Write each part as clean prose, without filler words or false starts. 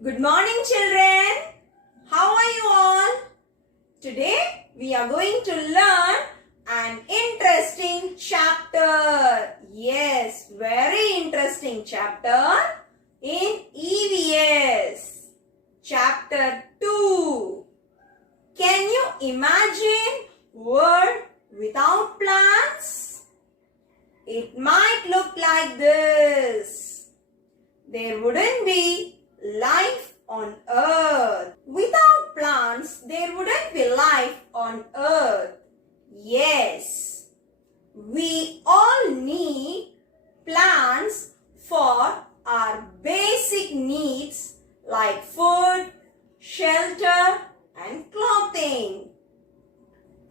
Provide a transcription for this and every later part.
Good morning, children. How are you all? Today we are going to learn an interesting chapter. Yes, very interesting chapter in EVS. Chapter 2. Can you imagine world without plants? It might look like this. There wouldn't be life on earth. Without plants, there wouldn't be life on earth. Yes, we all need plants for our basic needs like food, shelter, and clothing.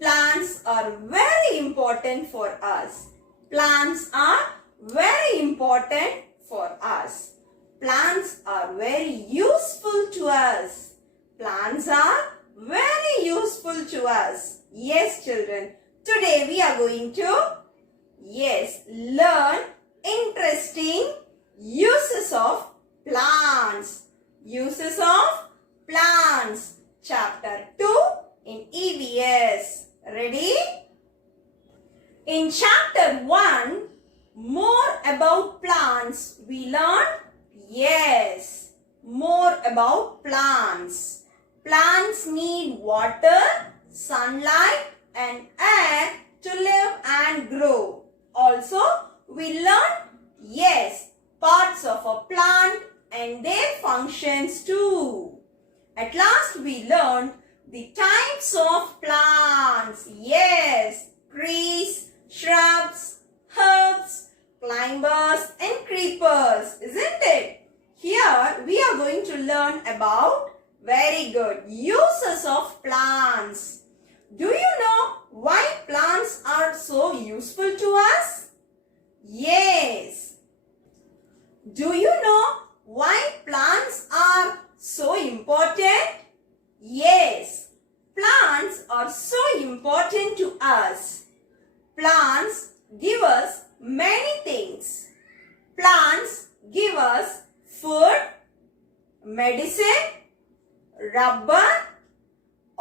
Plants are very important for us. Plants are very important for us. Plants are very useful to us. Plants are very useful to us. Yes, children. Today we are going to, learn interesting uses of plants. Uses of plants. Chapter 2 in EVS. Ready? In chapter 1, more about plants, we learned. Yes, more about plants. Plants need water, sunlight and air to live and grow. Also, we learned, parts of a plant and their functions too. At last, we learned the types of plants. Yes, trees, shrubs, herbs, climbers and creepers, isn't it? Here we are going to learn about very good uses of plants. Do you know why plants are so useful to us? Yes. Do you know why plants are so important? Yes. Plants are so important to us. Plants give us many things. Plants give us food, medicine, rubber,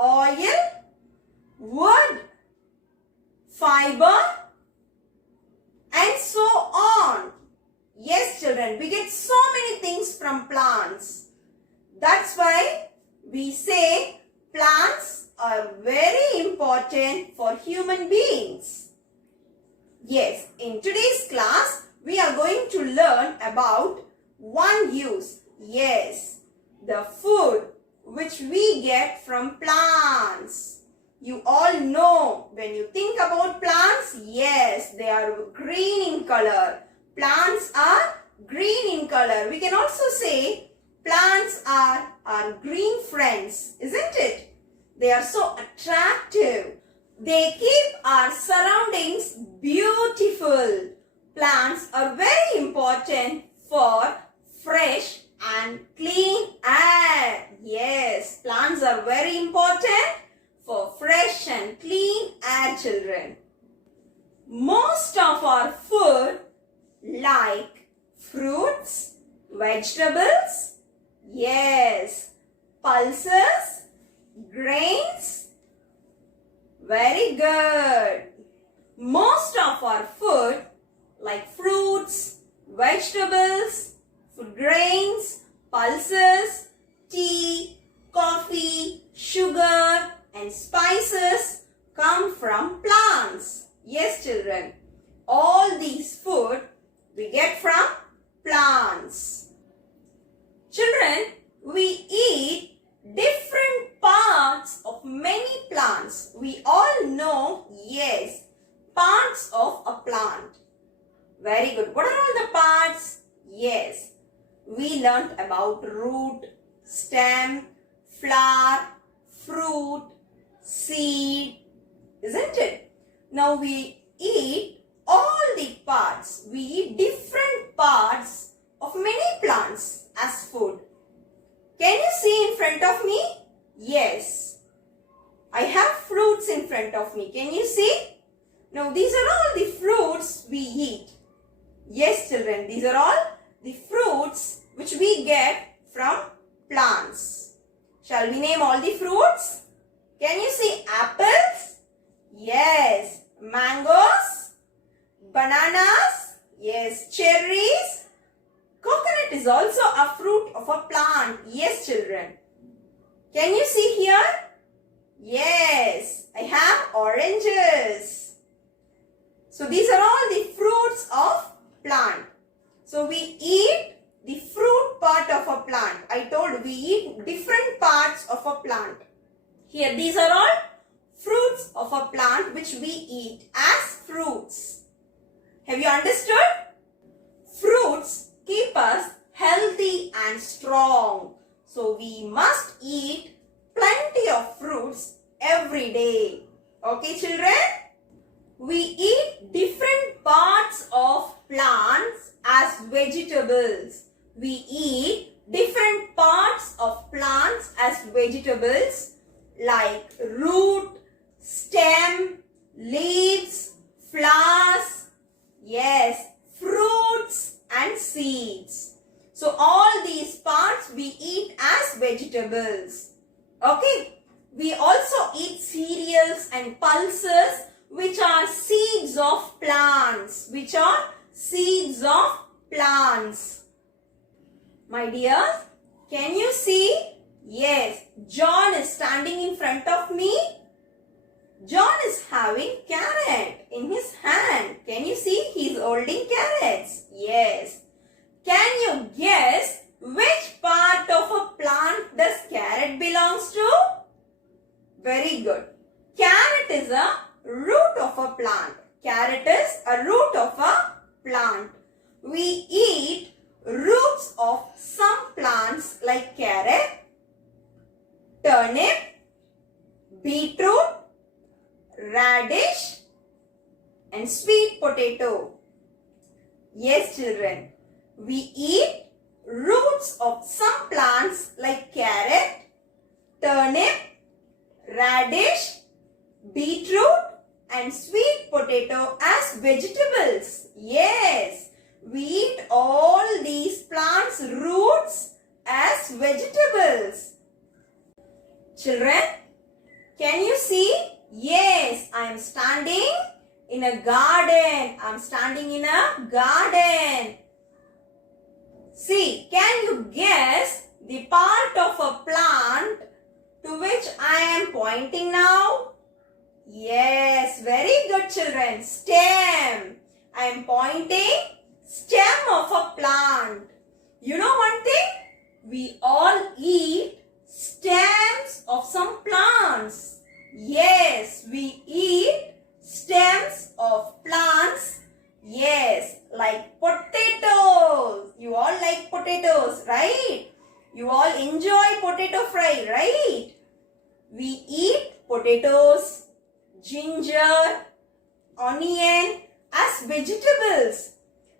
oil, wood, fiber, and so on. Yes, children, we get so many things from plants. That's why we say plants are very important for human beings. Yes, in today's class, we are going to learn about one use. Yes, the food which we get from plants. You all know when you think about plants, yes, they are green in color. Plants are green in color. We can also say plants are our green friends, isn't it? They are so attractive. They keep our surroundings beautiful. Plants are very important for fresh and clean air. Yes, plants are very important for fresh and clean air, children. Most of our food like fruits, vegetables, pulses, grains. Very good. Most of our food like fruits, vegetables, food grains, pulses, tea, coffee, sugar and spices come from plants. Yes, children. All these food we get from plants. Children, we eat different parts of many plants. We all know, parts of a plant. Very good. What are all the parts? Yes, we learnt about root, stem, flower, fruit, seed, isn't it? Now we eat all the parts. We eat different parts of many plants as food. Can you see in front of me? Yes. I have fruits in front of me. Can you see? Now these are all the fruits we eat. Yes, children, these are all the fruits which we get from plants. Shall we name all the fruits? Can you see apples? Yes. Mangoes? Bananas? Yes. Cherries? Coconut is also a fruit of a plant. Yes, children. Can you see here? Yes. I have oranges. So these are all the fruits of plant. So we eat the fruit part of a plant. I told we eat different parts of a plant. Here these are all fruits of a plant which we eat as fruits. Have you understood? Fruits keep us healthy and strong. So we must eat plenty of fruits every day. Okay, children? We eat different parts of plants as vegetables. We eat different parts of plants as vegetables like root, stem, leaves, flowers, yes, fruits and seeds. So all these parts we eat as vegetables. Okay. We also eat cereals and pulses which are seeds of plants. Which are seeds of plants. My dears, can you see? Yes, John is standing in front of me. John is having carrot in his hand. Can you see? He is holding carrots. Yes. Can you guess which part of a plant does carrot belongs to? Very good. Carrot is a root of a plant. Carrot is a root of a plant. We eat roots of some plants like carrot, turnip, beetroot, radish and sweet potato. Yes, children. We eat roots of some plants like carrot, turnip, radish, beetroot and sweet potato as vegetables. Yes, we eat all these plants' roots as vegetables. Children, can you see? Yes, I am standing in a garden. I am standing in a garden. See, can you guess the part of a plant to which I am pointing now? Yes, very good children. Stem. I am pointing stem of a plant. You know one thing? We all eat stems of some plants. Yes, we eat stems of plants. Yes, like potatoes. You all like potatoes, right? You all enjoy potato fry, right? We eat potatoes, ginger, onion as vegetables.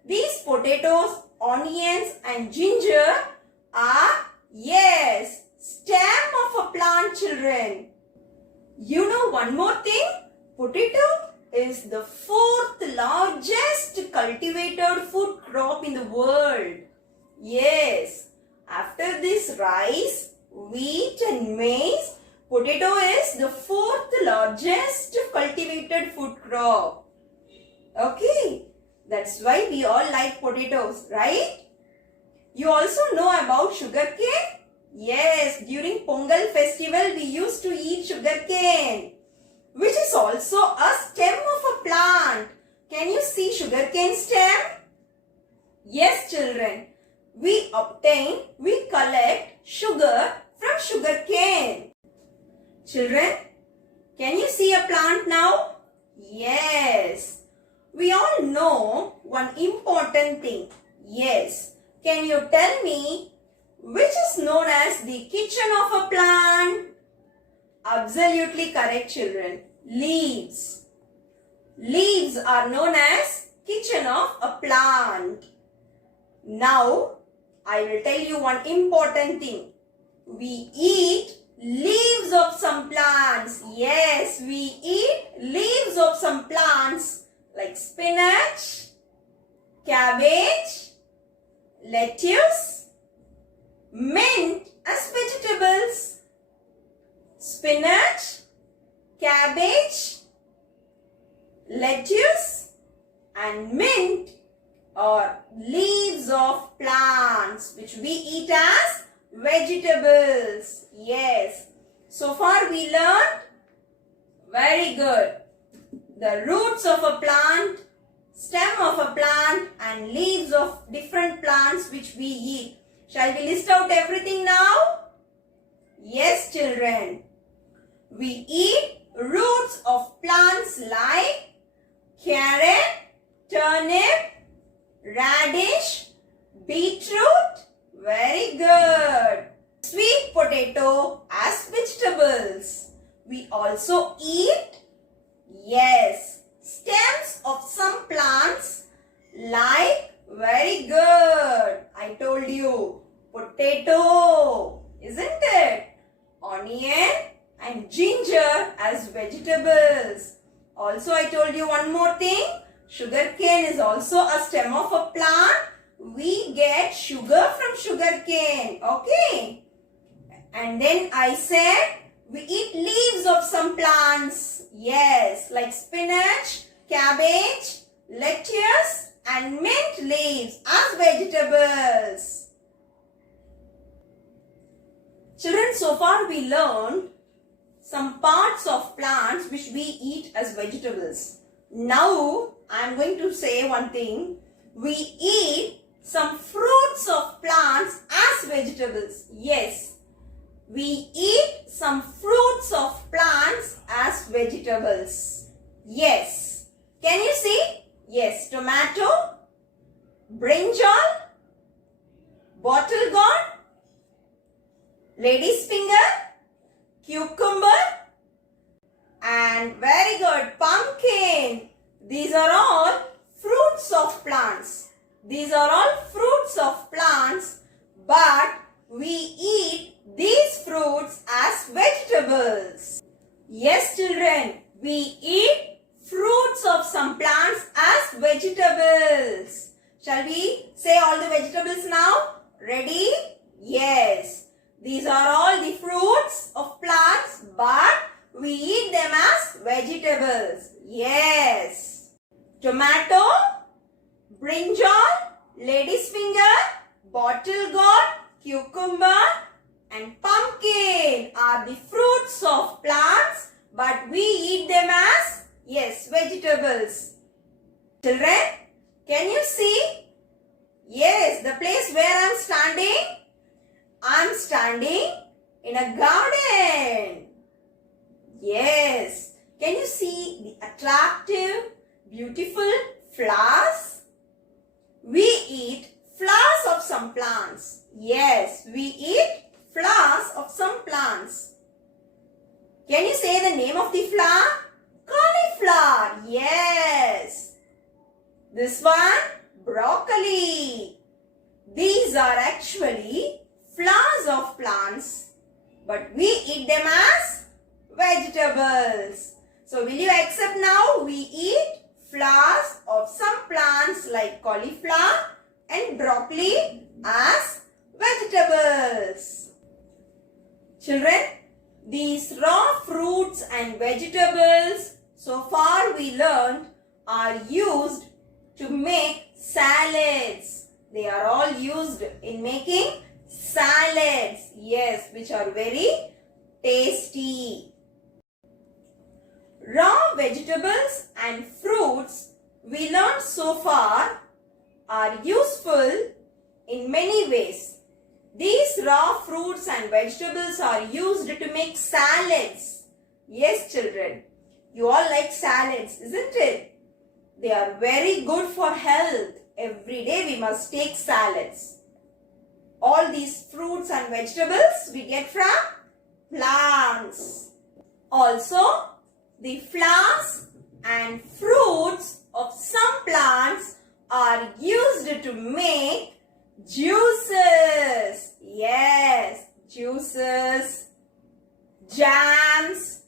These potatoes, onions and ginger are, yes, stem of a plant, children. You know one more thing? Potato is the fourth largest cultivated food crop in the world. Yes, after this rice, wheat and maize, potato is the fourth largest cultivated food crop. Okay, that's why we all like potatoes, right? You also know about sugarcane? Yes, during Pongal festival we used to eat sugarcane, which is also a stem of a plant. Can you see sugarcane stem? Yes, children. We collect sugar from sugarcane. Children, can you see a plant now? Yes. We all know one important thing. Yes. Can you tell me which is known as the kitchen of a plant? Absolutely correct, children. Leaves. Leaves are known as kitchen of a plant. Now, I will tell you one important thing. We eat leaves of some plants. Yes, we eat leaves of some plants like spinach, cabbage, lettuce, mint as vegetables. spinach, cabbage, lettuce and mint are leaves of plants which we eat as vegetables. Yes. So far we learned. Very good. The roots of a plant, stem of a plant and leaves of different plants which we eat. Shall we list out everything now? Yes, children. We eat roots of plants like carrot, turnip, radish, beetroot. Very good. Sweet potato as vegetables. We also eat, yes, stems of some plants like, very good, I told you, potato, isn't it? Onion and ginger as vegetables. Also, I told you one more thing. Sugarcane is also a stem of a plant. We get sugar from sugarcane. Okay. And then I said we eat leaves of some plants. Yes, like spinach, cabbage, lettuce and mint leaves as vegetables. Children, so far we learned some parts of plants which we eat as vegetables. Now I am going to say one thing. We eat some fruits of plants as vegetables. Yes, we eat some fruits of plants as vegetables. Yes. Can you see? Yes, tomato, brinjal, bottle gourd, lady's finger, cucumber and very good, pumpkin. These are all fruits of plants. These are all fruits of plants, but we eat these fruits as vegetables. Yes, children, we eat fruits of some plants as vegetables. Shall we say all the vegetables now? Ready? Yes. These are all the fruits of plants, but we eat them as vegetables. Yes. Tomato, brinjal, lady's finger, bottle gourd, cucumber and pumpkin are the fruits of plants, but we eat them as, yes, vegetables. Children, can you see? Yes, the place where I am standing. I am standing in a garden. Yes. Can you see the attractive, beautiful flowers? We eat flowers of some plants. Yes, we eat flowers of some plants. Can you say the name of the flower? Cauliflower. Yes. This one, broccoli. These are actually flowers of plants, but we eat them as vegetables. So will you accept now? We eat flowers of some plants like cauliflower and broccoli as vegetables. Children, these raw fruits and vegetables so far we learned are used to make salads. They are all used in making salads. Yes, which are very tasty. Raw vegetables and fruits we learned so far are useful in many ways. These raw fruits and vegetables are used to make salads. Yes, children, you all like salads, isn't it? They are very good for health. Every day we must take salads. All these fruits and vegetables we get from plants. Also, the flowers and fruits of some plants are used to make juices. Yes, juices, jams,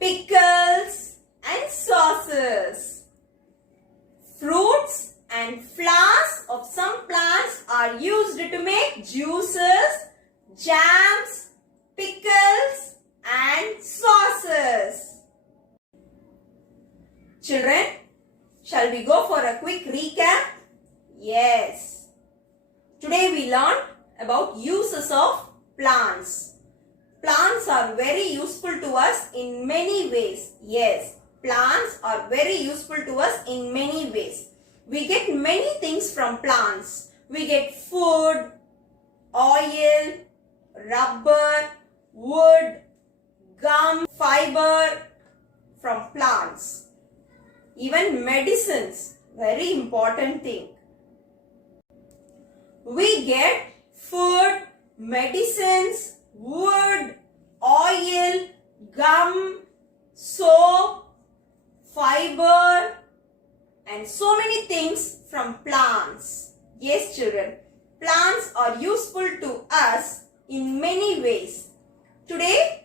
pickles and sauces. Fruits and flowers of some plants are used to make juices, jams, pickles and sauces. Children, shall we go for a quick recap? Yes. Today we learned about uses of plants. Plants are very useful to us in many ways. Yes, plants are very useful to us in many ways. We get many things from plants. We get food, oil, rubber, wood, gum, fiber from plants. Even medicines, very important thing. We get food, medicines, wood, oil, gum, soap, fiber, and so many things from plants. Yes, children, plants are useful to us in many ways. Today,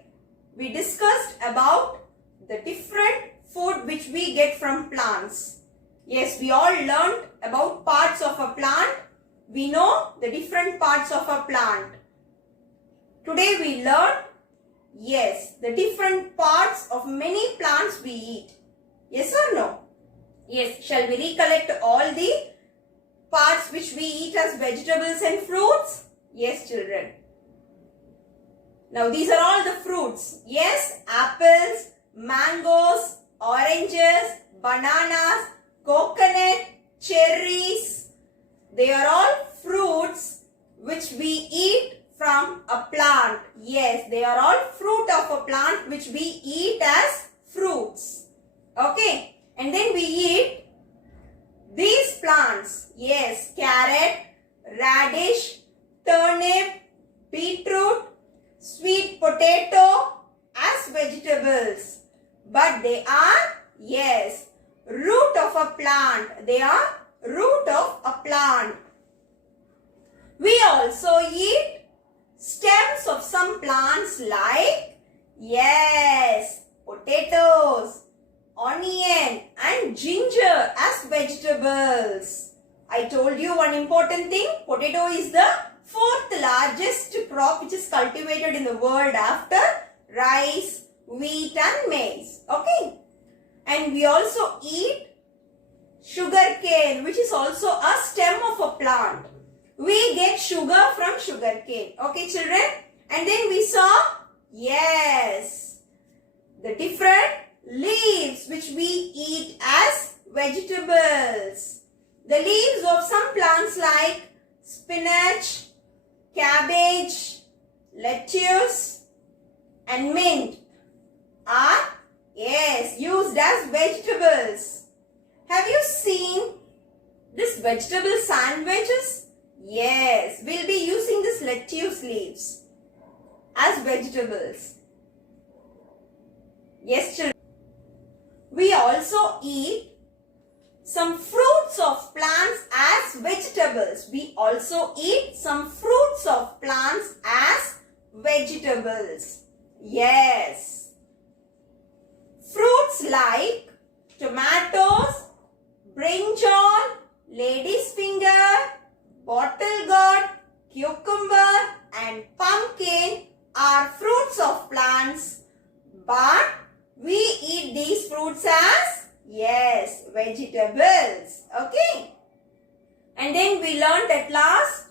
we discussed about the different food which we get from plants. Yes, we all learned about parts of a plant. We know the different parts of a plant. Today we learned, yes, the different parts of many plants we eat. Yes or no? Yes, shall we recollect all the parts which we eat as vegetables and fruits? Yes, children. Now these are all the fruits. Yes, apples, mangoes, oranges, bananas, coconut, cherries. They are all fruits which we eat from a plant. Yes, they are all fruit of a plant which we eat as fruits. Okay, and then we eat these plants. Yes, carrot, radish, turnip, beetroot, sweet potato as vegetables. But they are, yes, root of a plant. They are root of a plant. We also eat stems of some plants like, yes, potatoes, onion and ginger as vegetables. I told you one important thing. Potato is the fourth largest crop which is cultivated in the world after rice, wheat and maize. Okay. And we also eat sugar cane, which is also a stem of a plant. We get sugar from sugar cane. Okay, children? And then we saw, yes, the different leaves which we eat as vegetables. The leaves of some plants like spinach, cabbage, lettuce and mint are, yes, used as vegetables. Have you seen this vegetable sandwiches? Yes, we'll be using this lettuce leaves as vegetables. Yes, children. We also eat some fruits of plants as vegetables. We also eat some fruits of plants as vegetables. Yes. Fruits like tomatoes, brinjal, lady's finger, bottle gourd, cucumber and pumpkin are fruits of plants, but we eat these fruits as, yes, vegetables. Okay. And then we learned at last,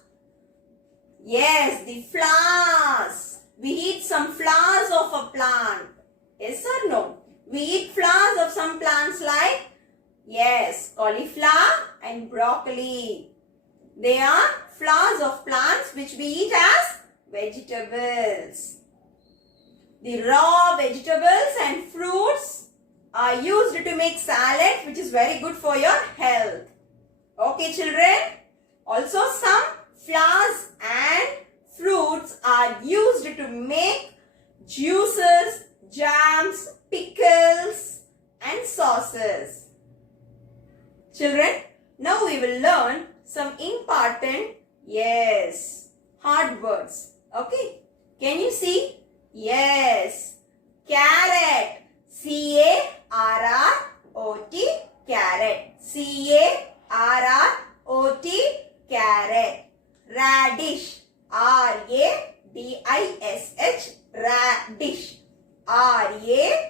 yes, the flowers. We eat some flowers of a plant. Yes or no? We eat flowers of some plants like, yes, cauliflower and broccoli. They are flowers of plants which we eat as vegetables. The raw vegetables and fruits are used to make salad, which is very good for your health. Okay, children? Also, some flowers and fruits are used to make juices, jams, pickles and sauces. Children, now we will learn some important, yes, hard words. Okay, can you see? Yes, carrot, C-A-R-R-O-T, carrot, C-A-R-R-O-T, carrot. Radish, R-A-D-I-S-H, radish, R-A-D-I-S-H,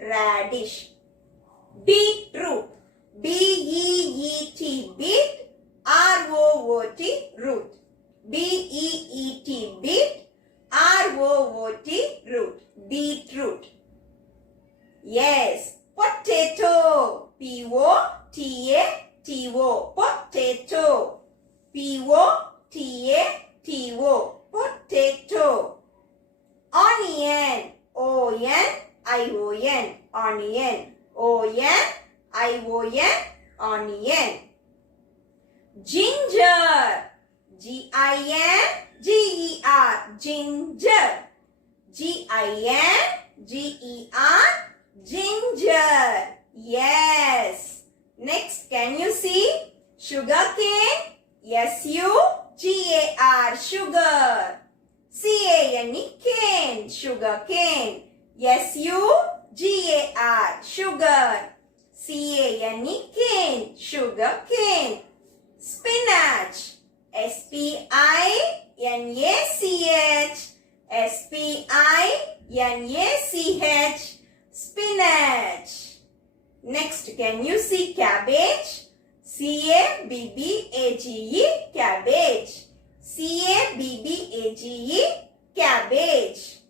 radish. Beetroot, B-E-E-T, beet, R-O-O-T, root. B-E-E-T, beet, R-O-O-T, root. Beetroot. Yes, potato, P-O-T-A-T-O, potato. P-O-T-A-T-O, potato. Onion, O-N-I-O-N, onion. O-N-I-O-N, onion. Ginger, G-I-N-G-E-R, ginger. G-I-N-G-E-R, ginger. Yes. Next, can you see? Sugarcane, S-U-G-A-R, sugar. C-A-N-E, cane, sugar cane. S-U-G-A-R, sugar. C-A-N-E, cane, sugar cane. Spinach, S-P-I-N-A-C-H, S-P-I-N-A-C-H, spinach. Next, can you see cabbage? C-A-B-B-A-G-E, cabbage. C-A-B-B-A-G-E, cabbage.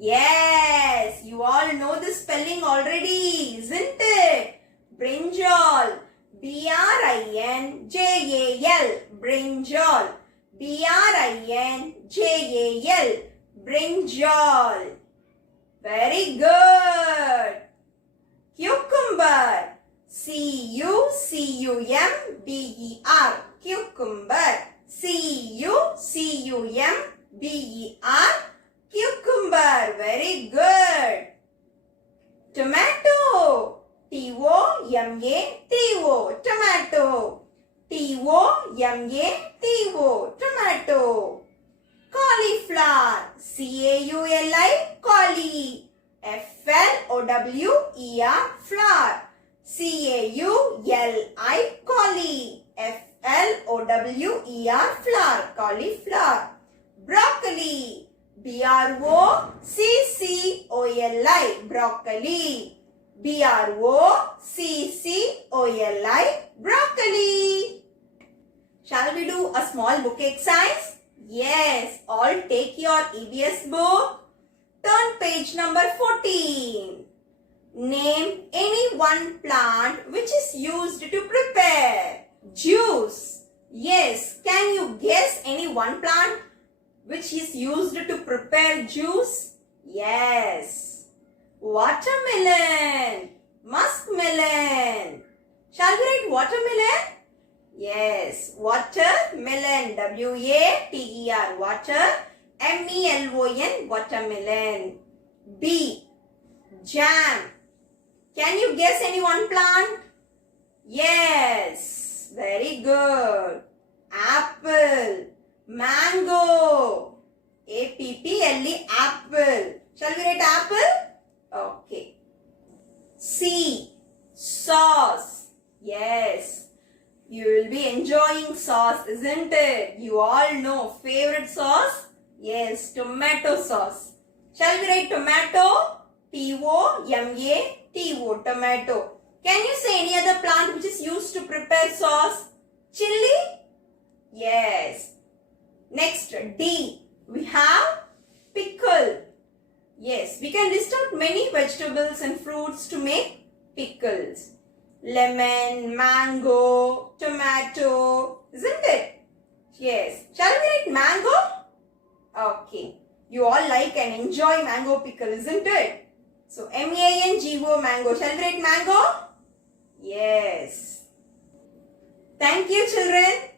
Yes, you all know the spelling already, isn't it? Brinjal, B-R-I-N-J-A-L, brinjal. B-R-I-N-J-A-L, brinjal. Very good. Cucumber, C-U-C-U-M-B-E-R, cucumber. C-U-C-U-M-B-E-R, cucumber. Very good. Tomato, T-O-M-A-T-O, tomato. T-O-M-A-T-O, tomato. Cauliflower, C-A-U-L-I, cauli. F-L-O-W-E-R, flower. C-A-U-L-I, cauli. F-L-O-W-E-R, flower, cauliflower. Broccoli, B-R-O-C-C-O-L-I, broccoli. B-R-O-C-C-O-L-I, broccoli. Shall we do a small book exercise? Yes, all take your EVS book. Turn page number 14. Name any one plant which is used to prepare juice. Yes, can you guess any one plant which is used to prepare juice? Yes. Watermelon, muskmelon. Shall we write watermelon? Yes, watermelon, W-A-T-E-R, water, M-E-L-O-N, watermelon. B, jam. Can you guess any one plant? Yes, very good. Apple, mango, A-P-P-L-E, apple. Shall we write apple? Okay. C, sauce. Yes. You will be enjoying sauce, isn't it? You all know favorite sauce? Yes, tomato sauce. Shall we write tomato? T-O-M-A-T-O, tomato. Can you say any other plant which is used to prepare sauce? Chili? Yes. Next, D. We have pickle. Yes, we can list out many vegetables and fruits to make pickles. Lemon, mango, tomato, isn't it? Yes. Shall we write mango? Okay. You all like and enjoy mango pickle, isn't it? So, M-A-N-G-O, mango. Shall we write mango? Yes. Thank you, children.